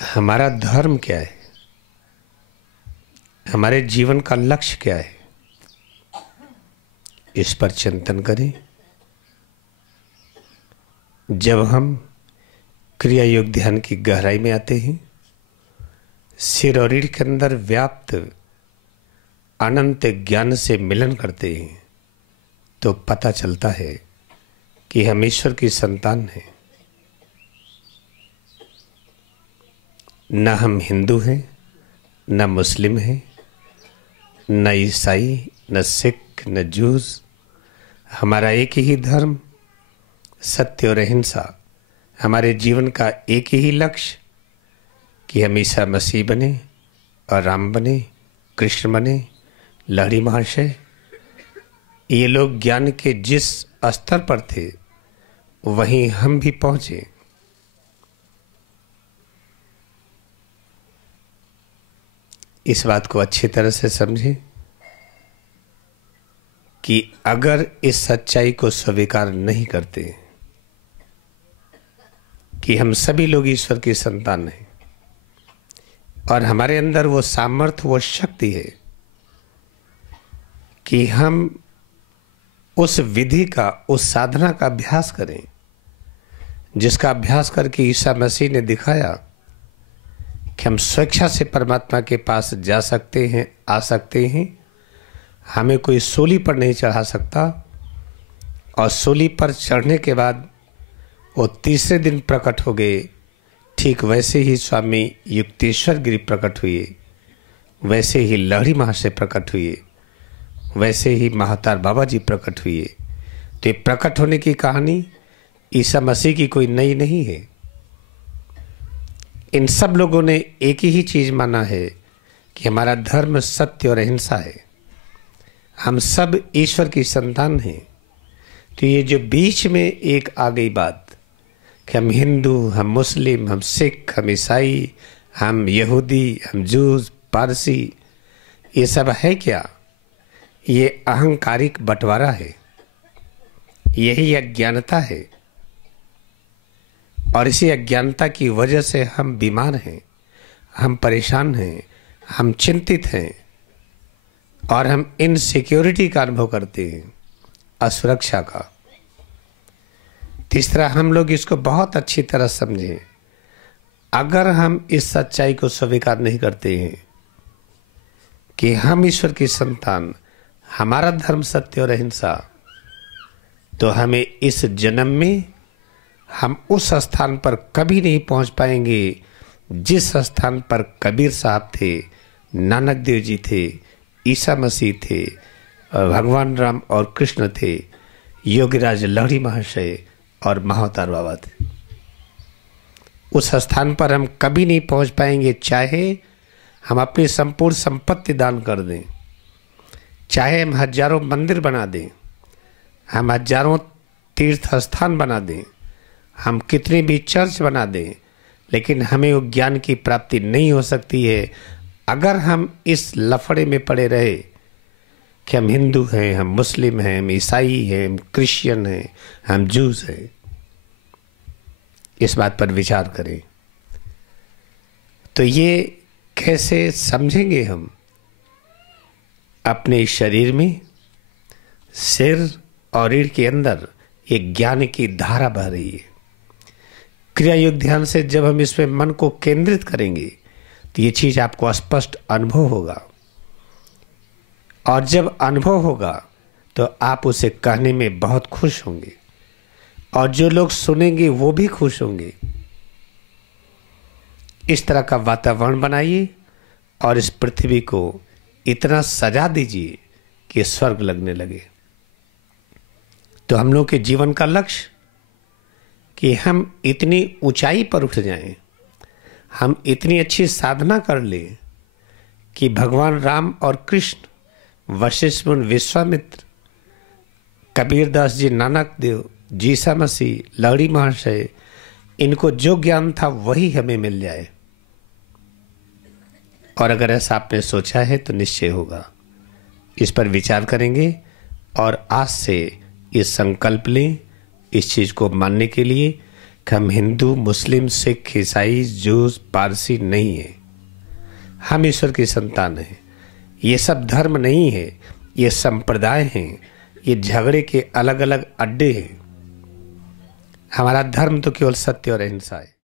हमारा धर्म क्या है, हमारे जीवन का लक्ष्य क्या है, इस पर चिंतन करें। जब हम क्रिया योग ध्यान की गहराई में आते हैं, सिर और रीढ़ के अंदर व्याप्त अनंत ज्ञान से मिलन करते हैं, तो पता चलता है कि हम ईश्वर की संतान हैं। न हम हिंदू हैं, न मुस्लिम हैं, न ईसाई, न सिख, न जूस। हमारा एक ही धर्म, सत्य और अहिंसा। हमारे जीवन का एक ही लक्ष्य कि हम ईसा मसीह बने और राम बने, कृष्ण बने, लहरी महाशय। ये लोग ज्ञान के जिस स्तर पर थे वहीं हम भी पहुंचे। इस बात को अच्छी तरह से समझें कि अगर इस सच्चाई को स्वीकार नहीं करते कि हम सभी लोग ईश्वर की संतान हैं और हमारे अंदर वो सामर्थ्य, वो शक्ति है कि हम उस विधि का, उस साधना का अभ्यास करें जिसका अभ्यास करके ईसा मसीह ने दिखाया कि हम स्वेच्छा से परमात्मा के पास जा सकते हैं, आ सकते हैं। हमें कोई सूली पर नहीं चढ़ा सकता और सूली पर चढ़ने के बाद वो तीसरे दिन प्रकट हो गए। ठीक वैसे ही स्वामी युक्तेश्वर गिरी प्रकट हुए, वैसे ही लहरी महाशय प्रकट हुए, वैसे ही महातार बाबा जी प्रकट हुए। तो ये प्रकट होने की कहानी ईसा मसीह की कोई नई नहीं है। इन सब लोगों ने एक ही चीज माना है कि हमारा धर्म सत्य और अहिंसा है। हम सब ईश्वर की संतान हैं। तो ये जो बीच में एक आ गई बात कि हम हिंदू, हम मुस्लिम, हम सिख, हम ईसाई, हम यहूदी, हम जूस, पारसी, ये सब है क्या? ये अहंकारिक बंटवारा है, यही अज्ञानता है। और इसी अज्ञानता की वजह से हम बीमार हैं, हम परेशान हैं, हम चिंतित हैं और हम इनसिक्योरिटी का अनुभव करते हैं, असुरक्षा का। तीसरा, हम लोग इसको बहुत अच्छी तरह समझें। अगर हम इस सच्चाई को स्वीकार नहीं करते हैं कि हम ईश्वर की संतान, हमारा धर्म सत्य और अहिंसा, तो हमें इस जन्म में हम उस स्थान पर कभी नहीं पहुंच पाएंगे जिस स्थान पर कबीर साहब थे, नानक देव जी थे, ईसा मसीह थे, भगवान राम और कृष्ण थे, योगीराज लहरी महाशय और महाअवतार बाबा थे। उस स्थान पर हम कभी नहीं पहुंच पाएंगे, चाहे हम अपनी संपूर्ण संपत्ति दान कर दें, चाहे हम हजारों मंदिर बना दें, हम हजारों तीर्थ स्थान बना दें, हम कितने भी चर्च बना दें, लेकिन हमें वो ज्ञान की प्राप्ति नहीं हो सकती है अगर हम इस लफड़े में पड़े रहे कि हम हिंदू हैं, हम मुस्लिम हैं, हम ईसाई हैं, हम क्रिश्चियन हैं, हम जूस हैं। इस बात पर विचार करें। तो ये कैसे समझेंगे हम? अपने शरीर में सिर और रीढ़ के अंदर एक ज्ञान की धारा बह रही है। क्रिया योग ध्यान से जब हम इसमें मन को केंद्रित करेंगे तो ये चीज आपको स्पष्ट अनुभव होगा, और जब अनुभव होगा तो आप उसे कहने में बहुत खुश होंगे और जो लोग सुनेंगे वो भी खुश होंगे। इस तरह का वातावरण बनाइए और इस पृथ्वी को इतना सजा दीजिए कि स्वर्ग लगने लगे। तो हम लोग के जीवन का लक्ष्य कि हम इतनी ऊंचाई पर उठ जाएं, हम इतनी अच्छी साधना कर लें कि भगवान राम और कृष्ण, वशिष्ठ मुनि, विश्वामित्र, कबीरदास जी, नानक देव, ईसा मसीह, लहरी महाशय, इनको जो ज्ञान था वही हमें मिल जाए। और अगर ऐसा आपने सोचा है तो निश्चय होगा। इस पर विचार करेंगे और आज से ये संकल्प लें इस चीज को मानने के लिए हम हिंदू, मुस्लिम, सिख, ईसाई, जूस, पारसी नहीं है। हम ईश्वर की संतान हैं। ये सब धर्म नहीं है, ये संप्रदाय हैं, ये झगड़े के अलग अलग अड्डे हैं। हमारा धर्म तो केवल सत्य और अहिंसा है।